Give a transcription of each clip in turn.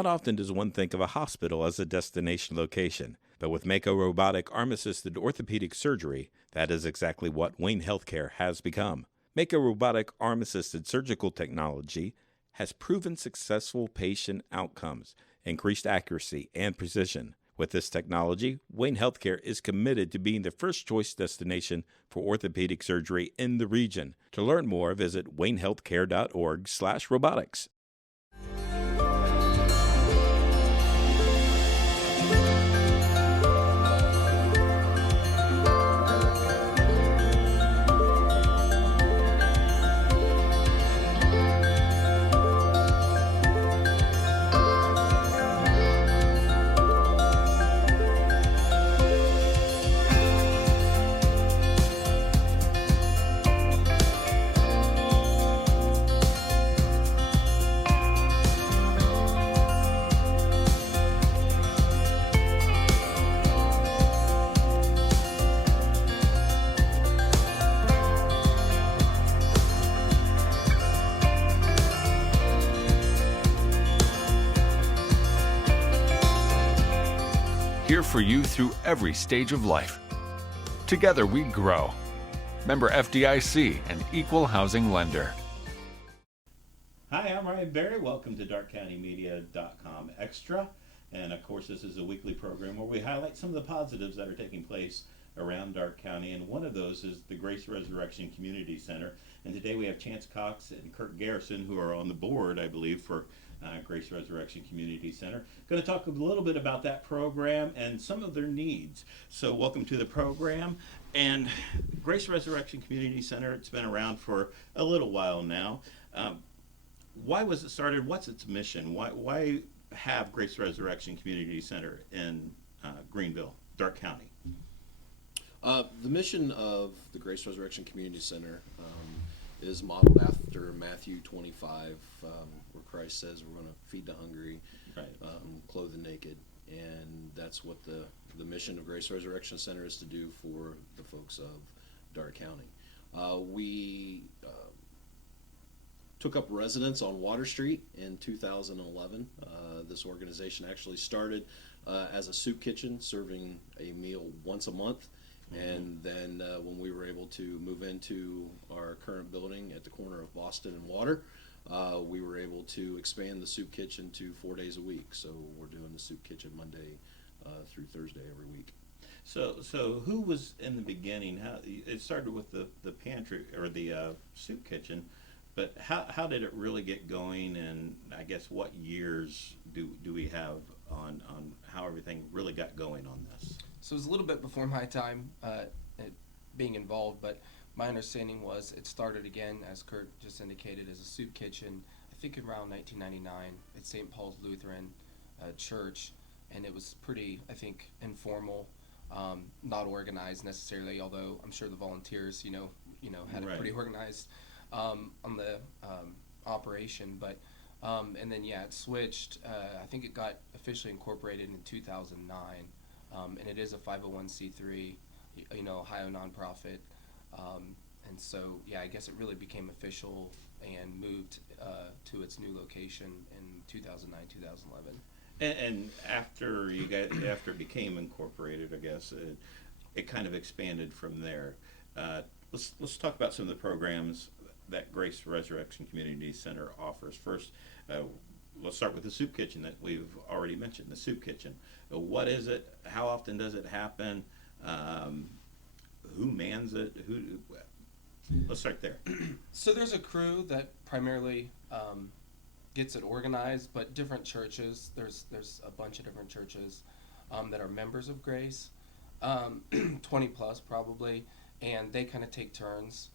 Not often does one think of a hospital as a destination location, but with Mako robotic arm-assisted orthopedic surgery, that is exactly what Wayne Healthcare has become. Mako robotic arm-assisted surgical technology has proven successful patient outcomes, increased accuracy, and precision. With this technology, Wayne Healthcare is committed to being the first choice destination for orthopedic surgery in the region. To learn more, visit waynehealthcare.org/robotics. Here for you through every stage of life. Together we grow. Member FDIC, an equal housing lender. Hi, I'm Ryan Berry. Welcome to DarkeCountyMedia.com Extra. And of course, this is a weekly program where we highlight some of the positives that are taking place around Darke County. And one of those is the Grace Resurrection Community Center. And today we have Chance Cox and Kurt Garrison, who are on the board, I believe, for Grace Resurrection Community Center. Going to talk a little bit about that program and some of their needs. So welcome to the program. And Grace Resurrection Community Center, it's been around for a little while now. Why was it started? What's its mission? Why have Grace Resurrection Community Center in Greenville, Darke County? The mission of the Grace Resurrection Community Center is modeled after Matthew 25, where Christ says we're going to feed the hungry, Right. Clothe the naked, and that's what the mission of Grace Resurrection Center is to do for the folks of Darke County. We took up residence on Water Street in 2011. This organization actually started as a soup kitchen, serving a meal once a month. And then when we were able to move into our current building at the corner of Boston and Water, we were able to expand the soup kitchen to 4 days a week. So we're doing the soup kitchen Monday through Thursday every week. So who was in the beginning? How it started with the pantry or the soup kitchen, but how did it really get going? And I guess what years do we have on how everything really got going on this? So it was a little bit before my time being involved, but my understanding was it started again, as Kurt just indicated, as a soup kitchen, I think around 1999 at St. Paul's Lutheran Church, and it was pretty, I think, informal, not organized necessarily, although I'm sure the volunteers, had Right. it pretty organized on the operation, but and then it switched. I think it got officially incorporated in 2009. And it is a 501c3, Ohio nonprofit. And so, I guess it really became official and moved to its new location in 2009, 2011. And after after it became incorporated, I guess it kind of expanded from there. Let's talk about some of the programs that Grace Resurrection Community Center offers. First, let's start with the soup kitchen that we've already mentioned. The soup kitchen. What is it? How often does it happen? Who mans it? Let's start there. So there's a crew that primarily gets it organized, but different churches. There's a bunch of different churches that are members of Grace, 20 plus probably, and they kind of take turns.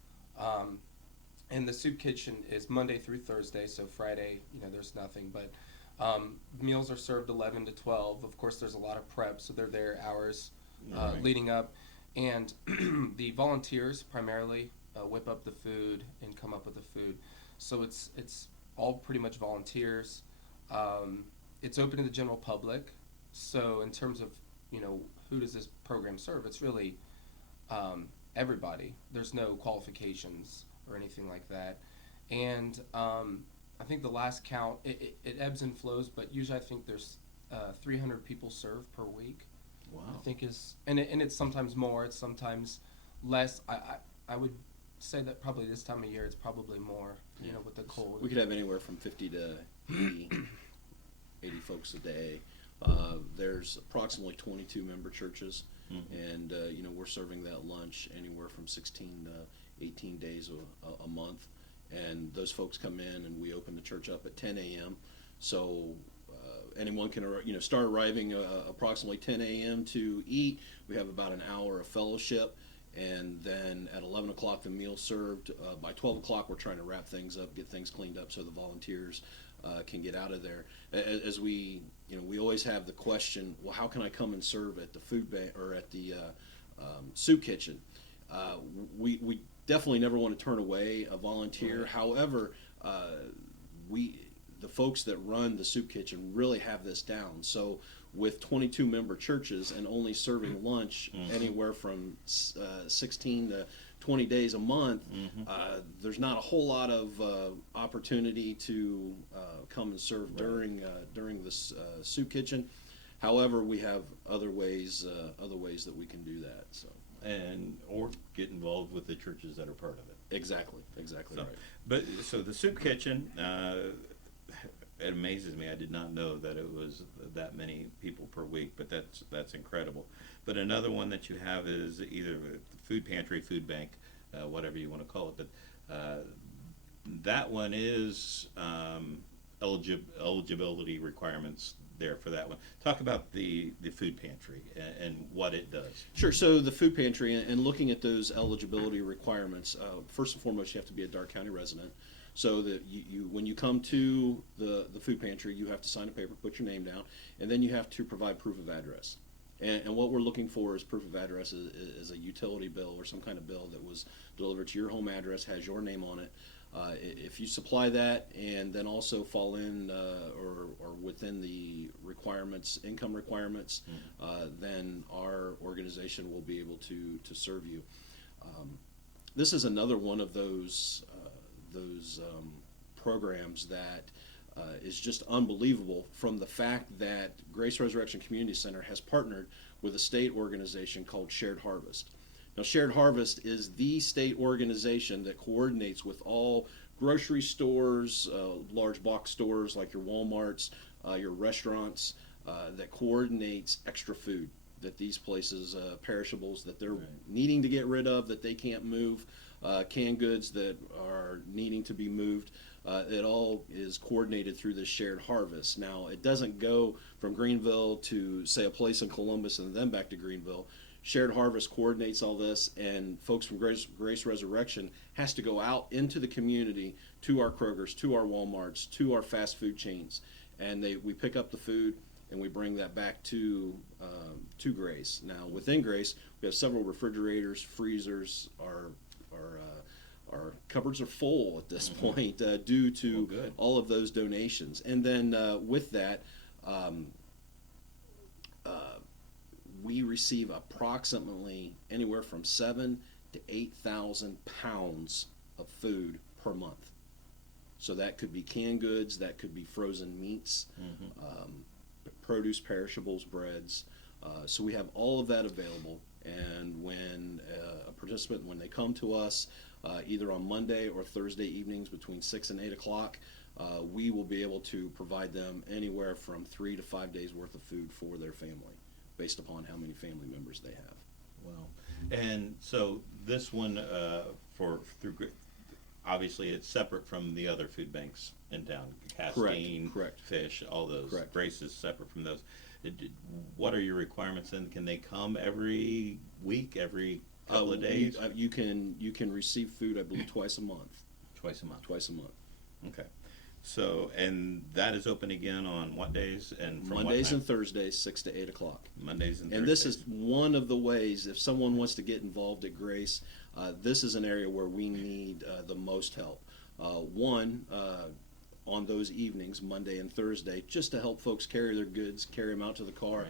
And the soup kitchen is Monday through Thursday, so Friday, there's nothing, but meals are served 11 to 12. Of course, there's a lot of prep, so they're there hours Right. leading up. And the volunteers primarily whip up the food and come up with the food. So it's all pretty much volunteers. It's open to the general public. So in terms of, who does this program serve, it's really everybody. There's no qualifications or anything like that. And I think the last count, it ebbs and flows, but usually I think there's 300 people served per week. Wow. I think and it's sometimes more, it's sometimes less. I would say that probably this time of year it's probably more, with the cold. We could have anywhere from 50 to 80 folks a day. There's approximately 22 member churches, and we're serving that lunch anywhere from 16 to 18 days a month. And those folks come in, and we open the church up at 10 a.m. So anyone can start arriving approximately 10 a.m. to eat. We have about an hour of fellowship, and then at 11 o'clock the meal's served. By 12 o'clock we're trying to wrap things up, get things cleaned up so the volunteers can get out of there. As we always have the question, well, how can I come and serve at the food bank or at the soup kitchen? We definitely never want to turn away a volunteer. Right. However, the folks that run the soup kitchen really have this down. So with 22 member churches and only serving lunch anywhere from 16 to 20 days a month, there's not a whole lot of opportunity to come and serve during this soup kitchen. However, we have other ways that we can do that. So or get involved with the churches that are part of it. Exactly right. But so the soup kitchen, it amazes me. I did not know that it was that many people per week, but that's incredible. But another one that you have is either food pantry, food bank, whatever you want to call it. But that one is eligibility requirements there for that one. Talk about the food pantry and what it does. Sure. So the food pantry, and looking at those eligibility requirements, first and foremost, you have to be a Darke County resident. So that you when you come to the food pantry, you have to sign a paper, put your name down, and then you have to provide proof of address. And what we're looking for is proof of address is a utility bill or some kind of bill that was delivered to your home address, has your name on it. If you supply that and then also fall in or within the requirements, income requirements, then our organization will be able to serve you. This is another one of those programs that is just unbelievable, from the fact that Grace Resurrection Community Center has partnered with a state organization called Shared Harvest. Now, Shared Harvest is the state organization that coordinates with all grocery stores, large box stores like your Walmarts, your restaurants, that coordinates extra food that these places, perishables that they're needing to get rid of, that they can't move, canned goods that are needing to be moved. It all is coordinated through this Shared Harvest. Now, it doesn't go from Greenville to, say, a place in Columbus and then back to Greenville. Shared Harvest coordinates all this, and folks from Grace Resurrection has to go out into the community to our Krogers, to our Walmarts, to our fast food chains, and we pick up the food and we bring that back to Grace. Now, within Grace, we have several refrigerators, freezers. Our cupboards are full at this point due to all of those donations. And then with that, we receive approximately anywhere from 7,000 to 8,000 pounds of food per month. So that could be canned goods, that could be frozen meats, produce, perishables, breads. So we have all of that available. And when a participant, when they come to us, either on Monday or Thursday evenings between 6 and 8 o'clock, we will be able to provide them anywhere from 3 to 5 days worth of food for their family, based upon how many family members they have. Wow. And so this one, obviously it's separate from the other food banks in town, Castine, Correct. Fish, all those. Correct. Grace is separate from those. What are your requirements then? Can they come every week, every couple of days? You can receive food, I believe, twice a month. Twice a month. Twice a month. Okay. So, and that is open again on what days and from Mondays what time? and Thursdays, 6 to 8 o'clock. Mondays and Thursdays. And this is one of the ways, if someone wants to get involved at Grace, this is an area where we need the most help. On those evenings, Monday and Thursday, just to help folks carry their goods, carry them out to the car,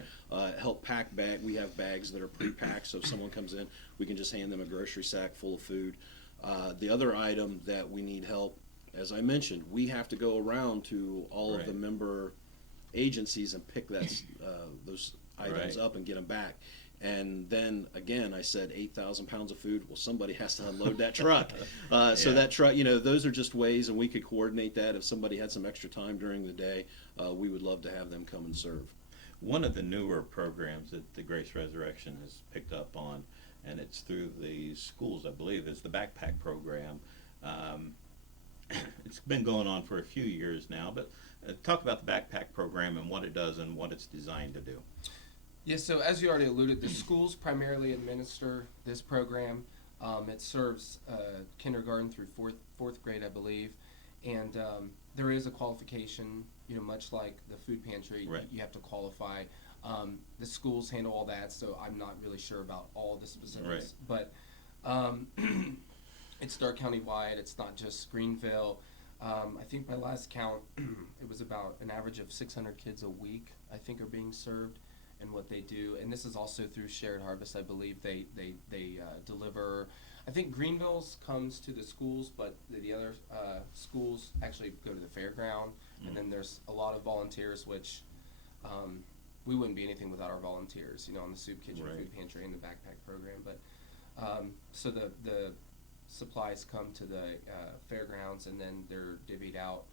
help pack bag. We have bags that are pre-packed, so if someone comes in, we can just hand them a grocery sack full of food. The other item that we need help as I mentioned, we have to go around to all of the Right. member agencies and pick those items Right. up and get them back. And then again, I said 8,000 pounds of food. Well, somebody has to unload that truck. So Yeah. that truck, those are just ways, and we could coordinate that. If somebody had some extra time during the day, we would love to have them come and serve. One of the newer programs that the Grace Resurrection has picked up on, and it's through the schools, I believe, is the backpack program. Um, it's been going on for a few years now, but talk about the backpack program and what it does and what it's designed to do. Yes, so as you already alluded, the schools primarily administer this program. It serves kindergarten through fourth grade, I believe, and there is a qualification. Much like the food pantry, Right. you have to qualify. The schools handle all that, so I'm not really sure about all the specifics. But it's Darke County wide. It's not just Greenville. I think by last count, it was about an average of 600 kids a week, I think, are being served. And what they do, and this is also through Shared Harvest, I believe. They deliver. I think Greenville's comes to the schools, but the other schools actually go to the fairground. And then there's a lot of volunteers, which we wouldn't be anything without our volunteers. On the soup kitchen, Right. food pantry, and the backpack program. But so the supplies come to the fairgrounds, and then they're divvied out.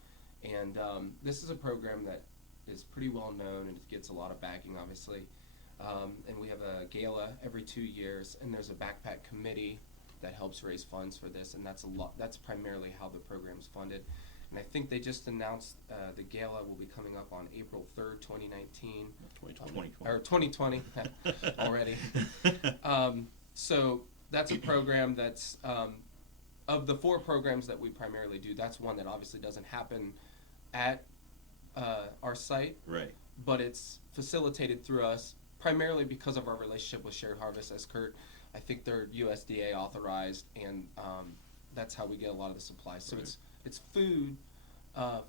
And this is a program that is pretty well known, and it gets a lot of backing, obviously. And we have a gala every 2 years, and there's a backpack committee that helps raise funds for this, and that's primarily how the program's funded. And I think they just announced the gala will be coming up on April 3rd, 2019. 2020. Or 2020 already. So that's a program that's, of the 4 programs that we primarily do, that's one that obviously doesn't happen at our site, Right. but it's facilitated through us primarily because of our relationship with Shared Harvest. As Kurt, I think they're USDA authorized, and that's how we get a lot of the supplies. So Right. it's food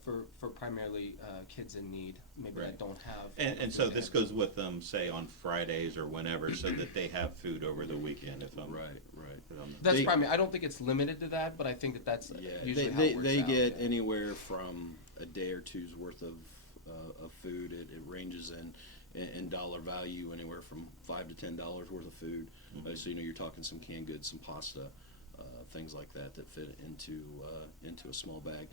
for primarily kids in need, maybe Right. that don't have. And food so this pantry. goes with them, say, on Fridays or whenever, so that they have food over the weekend. If I'm Right. That's They- primary. I don't think it's limited to that, but I think that's Yeah, usually how they it works they out. get anywhere from a day or two's worth of food. It ranges in dollar value anywhere from $5 to $10 worth of food. So you're talking some canned goods, some pasta, things like that fit into a small bag.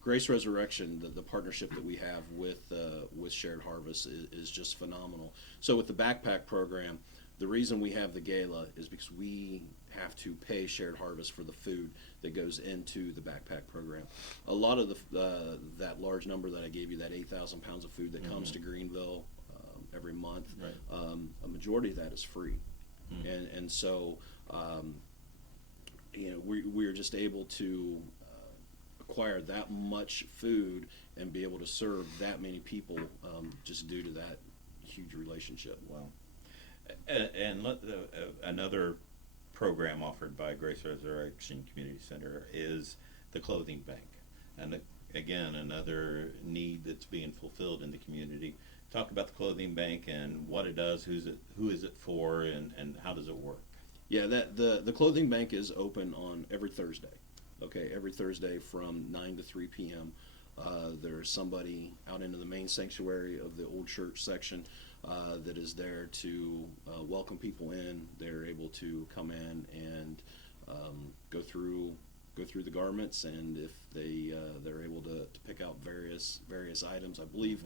Grace Resurrection, the partnership that we have with Shared Harvest is just phenomenal. So with the backpack program, the reason we have the gala is because we have to pay Shared Harvest for the food that goes into the backpack program. A lot of that large number that I gave you, that 8,000 pounds of food that comes to Greenville every month, Right. a majority of that is free. And so we are just able to acquire that much food and be able to serve that many people just due to that huge relationship. Wow. And another program offered by Grace Resurrection Community Center is the clothing bank. And again, another need that's being fulfilled in the community. Talk about the clothing bank and what it does, who is it for, and how does it work? Yeah, the clothing bank is open on every Thursday. Okay, every Thursday from 9 to 3 p.m. There's somebody out into the main sanctuary of the old church section that is there to welcome people in. They're able to come in and go through the garments, and if they're able to pick out various items. I believe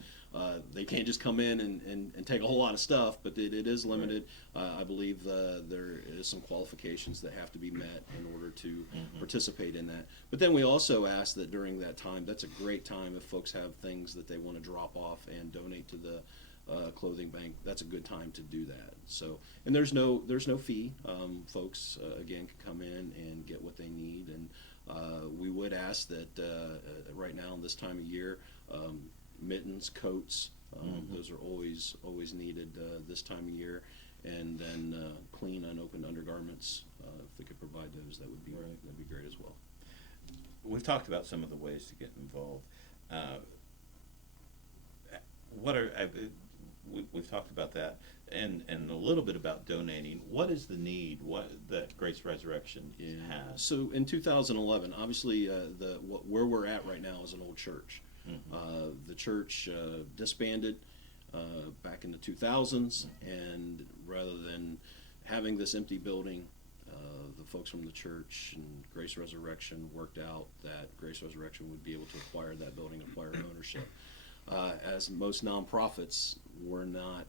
they can't just come in and take a whole lot of stuff, but it is limited. I believe there is some qualifications that have to be met in order to participate in that. But then we also ask that during that time, that's a great time if folks have things that they want to drop off and donate to the clothing bank. That's a good time to do that. So, and there's no fee. Folks again can come in and get what they need, and we would ask that right now this time of year, mittens, coats, those are always needed this time of year, and then clean unopened undergarments. If they could provide those, that'd be great as well. We've talked about some of the ways to get involved. We've talked about that. and a little bit about donating. What is the need? What that Grace Resurrection has? So in 2011, obviously, where we're at right now is an old church. The church disbanded back in the 2000s, and rather than having this empty building, the folks from the church and Grace Resurrection worked out that Grace Resurrection would be able to acquire that building, acquire ownership. As most nonprofits, we're not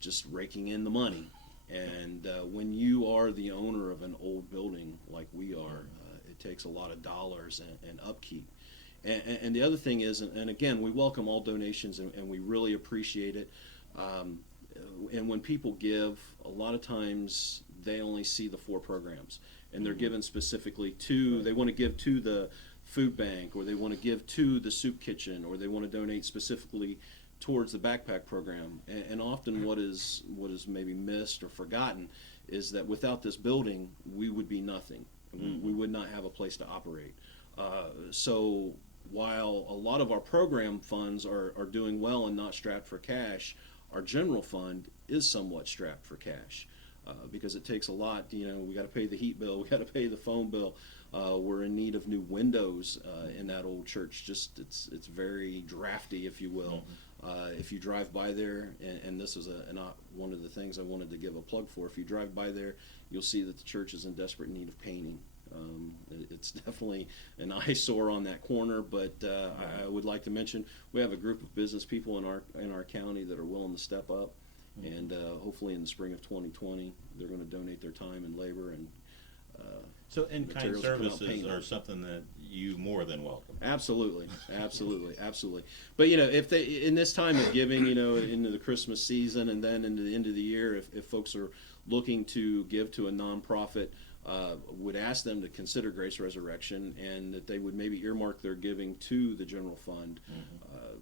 just raking in the money. And when you are the owner of an old building like we are, it takes a lot of dollars and upkeep. And the other thing is, and again, we welcome all donations, and we really appreciate it. And when people give, a lot of times they only see the 4 programs, and they're given specifically to, they want to give to the food bank, or they want to give to the soup kitchen, or they want to donate specifically towards the backpack program. And often what is maybe missed or forgotten is that without this building, we would be nothing. We would not have a place to operate. So while a lot of our program funds are doing well and not strapped for cash, our general fund is somewhat strapped for cash because it takes a lot. You know, we got to pay the heat bill, we got to pay the phone bill. We're in need of new windows in that old church. Just it's very drafty, if you will. If you drive by there, and this is one of the things I wanted to give a plug for. If you drive by there, you'll see that the church is in desperate need of painting. It's definitely an eyesore on that corner, but I would like to mention we have a group of business people in our county that are willing to step up, and hopefully in the spring of 2020 they're going to donate their time and labor and so in-kind materials to come out services paint. are something that you more than welcome. Absolutely. But you know, if they in this time of giving, you know, into the Christmas season and then into the end of the year, if folks are looking to give to a nonprofit, would ask them to consider Grace Resurrection, and that they would maybe earmark their giving to the general fund,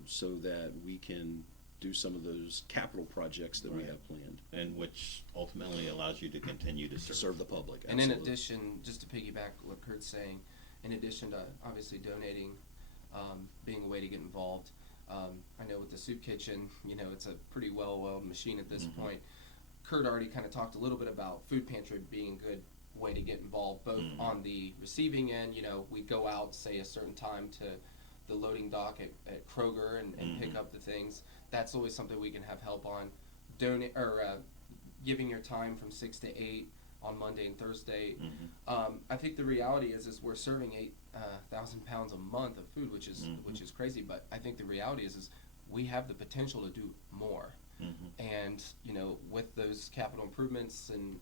so that we can do some of those capital projects that we have planned, and which ultimately allows you to continue to serve the public. And Absolutely. in addition, just to piggyback what Kurt's saying, in addition to obviously donating, being a way to get involved, I know with the soup kitchen, you know, it's a pretty well-oiled machine at this point. Kurt already kind of talked a little bit about Food Pantry being a good way to get involved, both on the receiving end. You know, we go out, say, a certain time to the loading dock at Kroger and pick up the things. That's always something we can have help on. Donate or giving your time from 6 to 8 on Monday and Thursday. I think the reality is we're serving 8,000 pounds a month of food, which is crazy. But I think the reality is we have the potential to do more. And you know, with those capital improvements and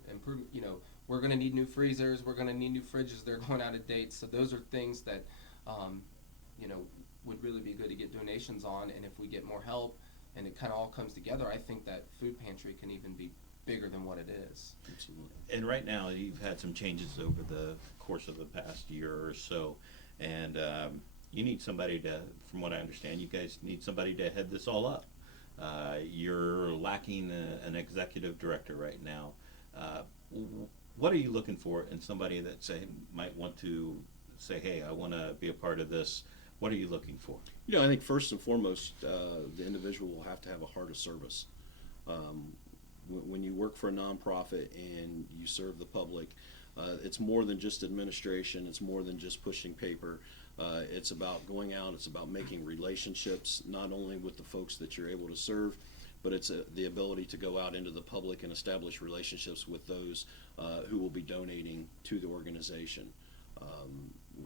you know, we're going to need new freezers, we're going to need new fridges. They're going out of date. So those are things that you know, would really be good to get donations on. And if we get more help and it kind of all comes together, I think that Food Pantry can even be bigger than what it is. Absolutely. And right now, you've had some changes over the course of the past year or so, and you need somebody to, from what I understand, you guys need somebody to head this all up. You're lacking an executive director right now. What are you looking for in somebody that might want to say, hey, I want to be a part of this? What are you looking for? You know, I think first and foremost, the individual will have to have a heart of service. When you work for a nonprofit and you serve the public, it's more than just administration. It's more than just pushing paper. It's about going out. It's about making relationships, not only with the folks that you're able to serve, but it's the ability to go out into the public and establish relationships with those who will be donating to the organization.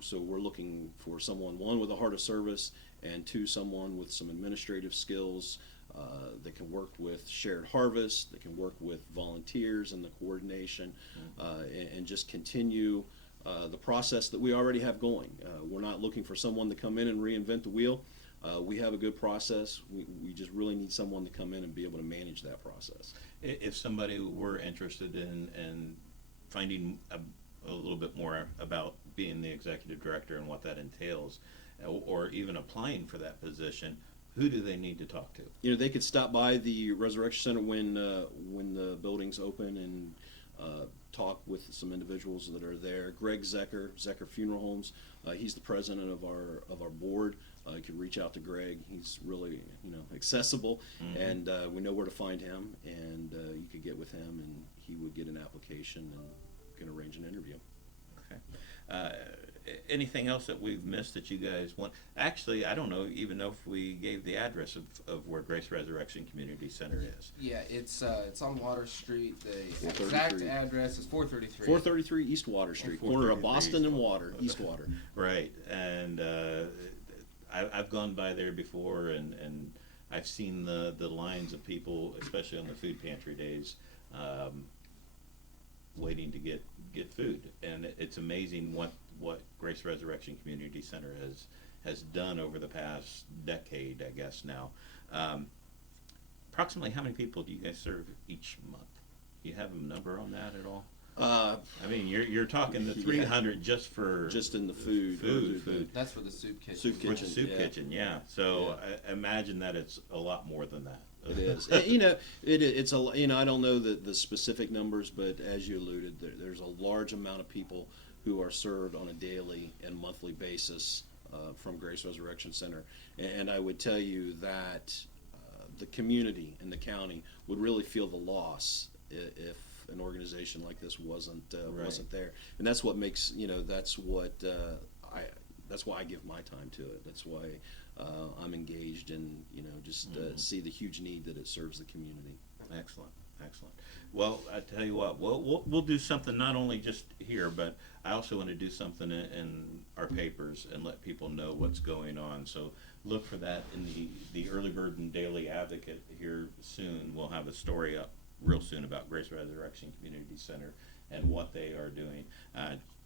So we're looking for someone, one, with a heart of service, and two, someone with some administrative skills that can work with shared harvest, that can work with volunteers and the coordination, and just continue the process that we already have going. We're not looking for someone to come in and reinvent the wheel. We have a good process. We just really need someone to come in and be able to manage that process. If somebody were interested in finding a little bit more about being the executive director and what that entails, or even applying for that position, who do they need to talk to? You know, they could stop by the Resurrection Center when the building's open and talk with some individuals that are there. Greg Zecker Funeral Homes, he's the president of our board. You can reach out to Greg. He's really, accessible, and we know where to find him. And you could get with him, and he would get an application and can arrange an interview. Okay. Anything else that we've missed that you guys want? Actually, I don't know even know if we gave the address of where Grace Resurrection Community Center is. Yeah, it's on Water Street. The 433. exact address is 433. 433 East Water Street, corner of Boston and Water, East Water. Right, and I've gone by there before, and I've seen the lines of people, especially on the food pantry days, waiting to get food, and it's amazing what Grace Resurrection Community Center has done over the past decade, I guess now. Approximately how many people do you guys serve each month? Do you have a number on that at all? I mean, you're talking the 300 just in the food. That's for the soup kitchen. Soup kitchen. For the soup kitchen, yeah. So I imagine that it's a lot more than that. It is. It's a. I don't know the specific numbers, but as you alluded, there's a large amount of people who are served on a daily and monthly basis from Grace Resurrection Center, and I would tell you that the community and the county would really feel the loss if an organization like this wasn't there, and that's what makes that's why I give my time to it. That's why I'm engaged and see the huge need that it serves the community. Excellent. Well, I tell you what, we'll do something not only just here, but I also want to do something in our papers and let people know what's going on. So look for that in the Early Bird and Daily Advocate here soon. We'll have a story up real soon about Grace Resurrection Community Center and what they are doing.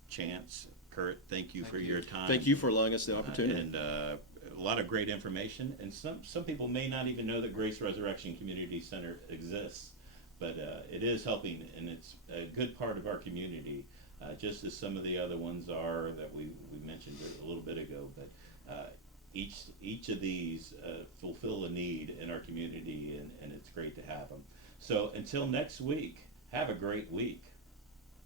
Chance, Kurt, thank you for your time. Thank you for allowing us the opportunity. And a lot of great information. And some people may not even know that Grace Resurrection Community Center exists, but it is helping, and it's a good part of our community, just as some of the other ones are that we mentioned a little bit ago. But each of these fulfill a need in our community, and it's great to have them. So until next week, have a great week.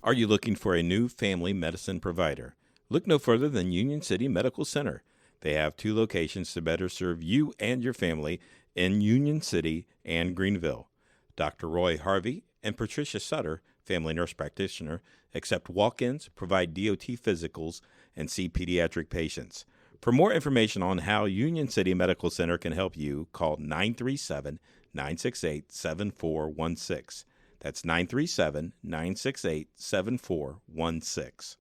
Are you looking for a new family medicine provider? Look no further than Union City Medical Center. They have 2 locations to better serve you and your family in Union City and Greenville. Dr. Roy Harvey and Patricia Sutter, family nurse practitioner, accept walk-ins, provide DOT physicals, and see pediatric patients. For more information on how Union City Medical Center can help you, call 937-968-7416. That's 937-968-7416.